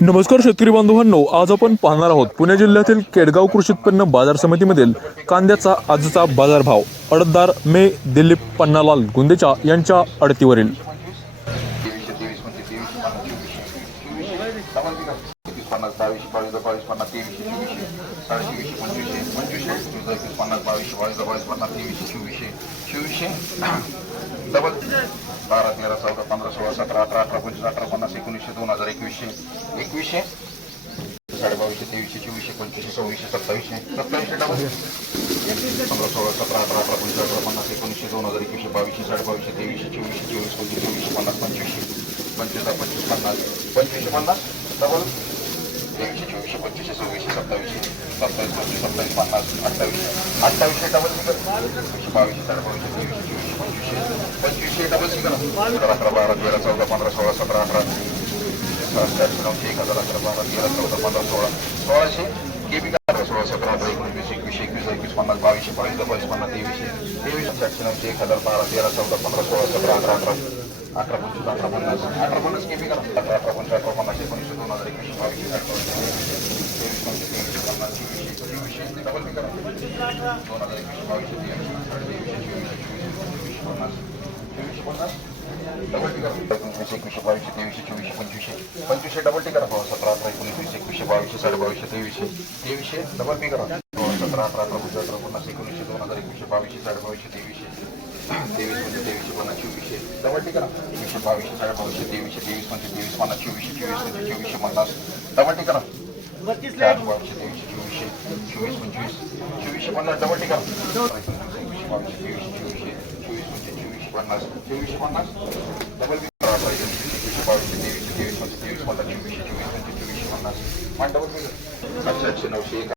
नमस्कार शेतकरी बांधवांनो आज आपण पाहणार आहोत पुणे जिल्ह्यातील केडगाव कृषी उत्पन्न बाजार समितीमधील कांद्याचा आजचा बाजारभाव. अडतदार मे दिलीप पन्नालाल गुंदेचा यांच्या अडतीवरील. बारा तेरा चौदा पंधरा सोळा सतरा अठरा अठरा पंचवीस अठरा पन्नास एकोणीसशे दोन हजार एकवीसशे एकवीसशे. साडेबावीसशे तेवीसशे चोवीसशे पंचवीसशे सव्वीसशे सत्तावीसशे. सत्तावीसशे डबल पंधरा सोळा सतरा अठरा अठरा पंचवीस अठरा पन्नास एकोणीसशे दोन हजार एकवीसशे बावीसशे साडेबावीसशे तेवीसशे चोवीसशे चोवीस पंचवीस चोवीसशे पन्नास पंचवीसशे. पंचवीस पंचवीस पन्नास. पंचवीसशे पन्नास? डबल तेवीसशे चोवीसशे पंचवीसशे सव्वीसशे सत्तावीसशे. सत्तावीस पंचवीस सत्तावीस पन्नास अठ्ठावीसशे. अठ्ठावीसशे डबल बावीसशे साडेबावीसशे तेवीसशे चोवीसशे पंचवीसशे पंचवीसशे डबल सिकर अकरा अकरा बारा तेरा चौदा पंधरा सोळा सतरा अठरा सहाशे नऊशे एक हजार अकरा बारा तेरा चौदा पंधरा सोळा सोळाशे के बी सोळा सतरा अठरा एकोणीस एकवीसशे एकवीस एकवीस पन्नास बावीसशे बावीस बावीस पन्नास तेवीसशे तेवीस सातशे नऊशे एक हजार बारा तेरा चौदा पंधरा सोळा सतरा अठरा अठरा अठरा पंचवीस अठरा पन्नास अठरा पन्नास के करा अठरा अठरा पंचवीस अठरा पन्नास एकोणीसशे दोन हजार एकवीसशे बावीसशे तेवीस तेवीसशे पन्नास डबल बी करा दोन हजार एकवीसशे बावीसशे तेवीसशे तेवीसशे चोवीसशे चोवीसशे पन्नास चोवीसशे पन्नास डबल टी करा पंचवीस एकवीसशे बावीसशे तेवीसशे चोवीसशे पंचवीसशे पंचवीसशे डबल टी करा भाऊ सतरा अठरा एकोणीस वीस एकवीसशे बावीसशे साडे बावीसशे तेवीसशे तेवीसशे डबल पी करा भाऊ सतरा अठरा अठरा पंचवीस अठरा पन्नास एकोणीसशे दोन हजार एकवीसशे बावीसशे साडे बावीसशे तेवीसशे तेवीस म्हणजे तेवीसशे पन्नास चोवीसशे डबल टी करा एकवीसशे बावीसशे साडे बावीसशे तेवीसशे तेवीस म्हणजे तेवीस पन्नास चोवीसशे चोवीस म्हणजे चोवीसशे पन्नास डबल टी करा चार बावीसशे तेवीसशे चोवीसशे चोवीस पंचवीस चोवीसशे पन्नास डबल टी करा एकवीसशे बावीसशे तेवीसशे चोवीसशे पन्नास चोवीसशे पन्नास डबल बी करा अठरा एकोणीसशे एकवीसशे बावीसशे तेवीसशे तेवीस म्हणजे तेवीस पन्नास चोवीसशे चोवीस म्हणजे चोवीसशे पन्नास मान डबल बी सातशे आठशे नऊशे एक